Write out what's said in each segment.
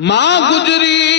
ਮਾਂ ਗੁਜਰੀ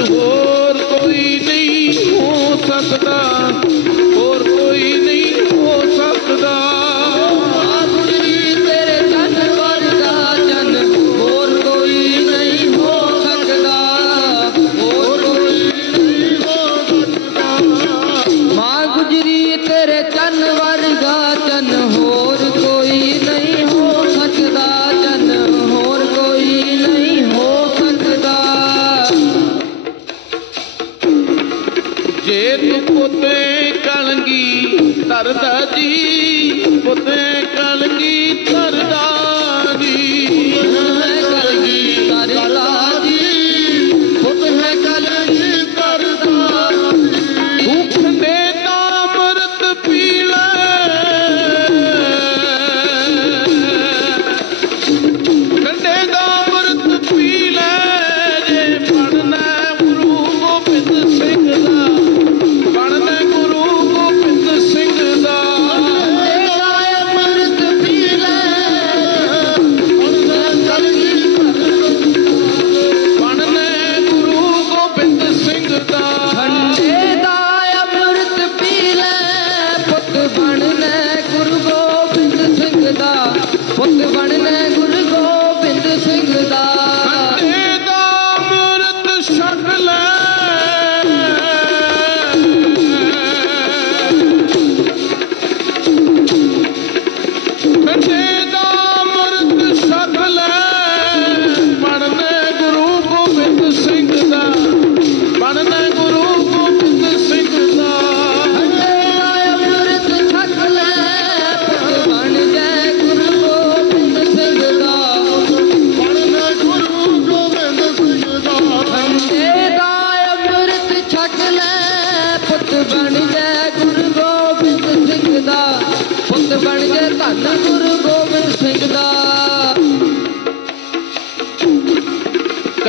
ஓ ਕਰਦਾ ਜੀ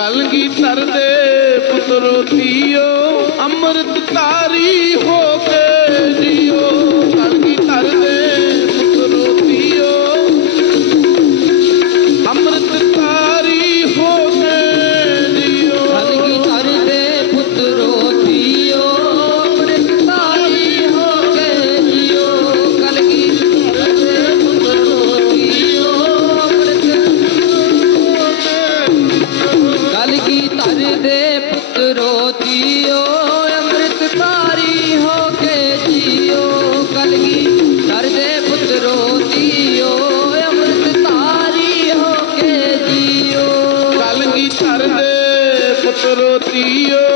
ਕਲਗੀ ਧਰ ਦੇ ਪੁੱਤਰੋ ਤੀਓ ਅੰਮ੍ਰਿਤ ਤਾਰੀ ਹੋ ਕੇ ਦੇ ਪੁੱਤਰੋ ਜੀਓ ਅੰਮ੍ਰਿਤਧਾਰੀ ਹੋ ਕੇ ਜੀਓ। ਕਲਗੀ ਧਰ ਦੇ ਪੁੱਤਰੋ ਜੀਓ ਅੰਮ੍ਰਿਤਧਾਰੀ ਹੋ ਕੇ ਜੀਓ। ਕਲਗੀ ਧਰ ਦੇ ਪੁੱਤਰੋ ਜੀਓ।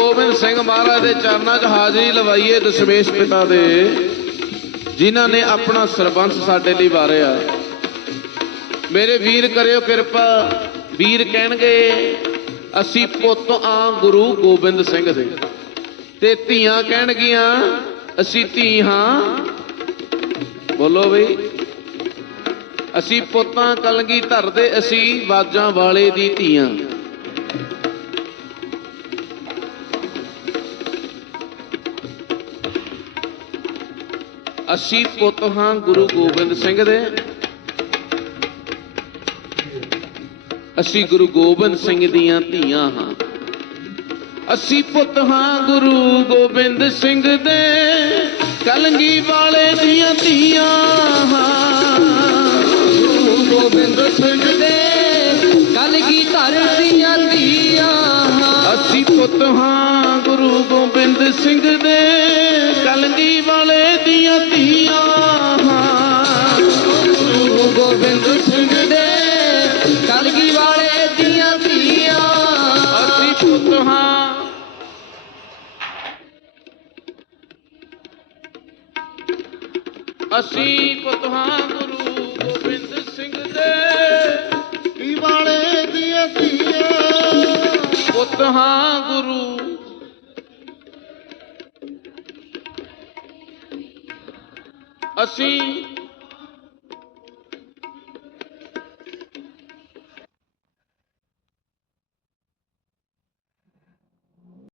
ਗੋਬਿੰਦ ਸਿੰਘ ਮਹਾਰਾਜ ਦੇ ਚਰਨਾਂ 'ਚ ਹਾਜ਼ਰੀ ਲਵਾਈਏ ਦਸ਼ਮੇਸ਼ ਪਿਤਾ ਦੇ, ਜਿਨ੍ਹਾਂ ਨੇ ਆਪਣਾ ਸਰਬੰਸ ਸਾਡੇ ਲਈ ਵਾਰਿਆ। ਮੇਰੇ ਵੀਰ ਕਰਿਓ ਕਿਰਪਾ, ਵੀਰ ਕਹਿਣਗੇ, ਅਸੀਂ ਪੁੱਤ ਆ ਗੁਰੂ ਗੋਬਿੰਦ ਸਿੰਘ ਦੇ। ਤੇ ਧੀਆਂ ਕਹਿਣਗੀਆਂ, ਅਸੀਂ ਧੀ ਹਾਂ। ਬੋਲੋ ਬਈ। ਅਸੀਂ ਪੁੱਤਾਂ ਕਲਗੀ ਧਰਦੇ, ਅਸੀਂ ਬਾਜਾਂ ਵਾਲੇ ਦੀ ਧੀਆਂ। ਅਸੀਂ ਪੁੱਤ ਹਾਂ ਗੁਰੂ ਗੋਬਿੰਦ ਸਿੰਘ ਦੇ। ਅਸੀਂ ਗੁਰੂ ਗੋਬਿੰਦ ਸਿੰਘ ਦੀਆਂ ਧੀਆਂ ਹਾਂ। ਅਸੀਂ ਪੁੱਤ ਹਾਂ ਗੁਰੂ ਗੋਬਿੰਦ ਸਿੰਘ ਦੇ। ਕਲੰਗੀ ਵਾਲੇ ਦੀਆਂ ਧੀਆਂ ਹਾਂ। ਗੁਰੂ ਗੋਬਿੰਦ ਸਿੰਘ ਦੇ। ਕਲਗੀ ਧਰ ਦੀਆਂ ਧੀਆਂ ਅਸੀਂ ਪੁੱਤ ਹਾਂ ਗੁਰੂ ਗੋਬਿੰਦ ਸਿੰਘ ਦੇ। ਅਸੀਂ ਪੁੱਤ ਹਾਂ ਗੁਰੂ ਗੋਬਿੰਦ ਸਿੰਘ ਦੇ। ਕੀ ਵਾਲੇ ਦੀਆਂ ਧੀਆਂ ਪੁੱਤ ਹਾਂ ਗੁਰੂ ਅਸੀਂ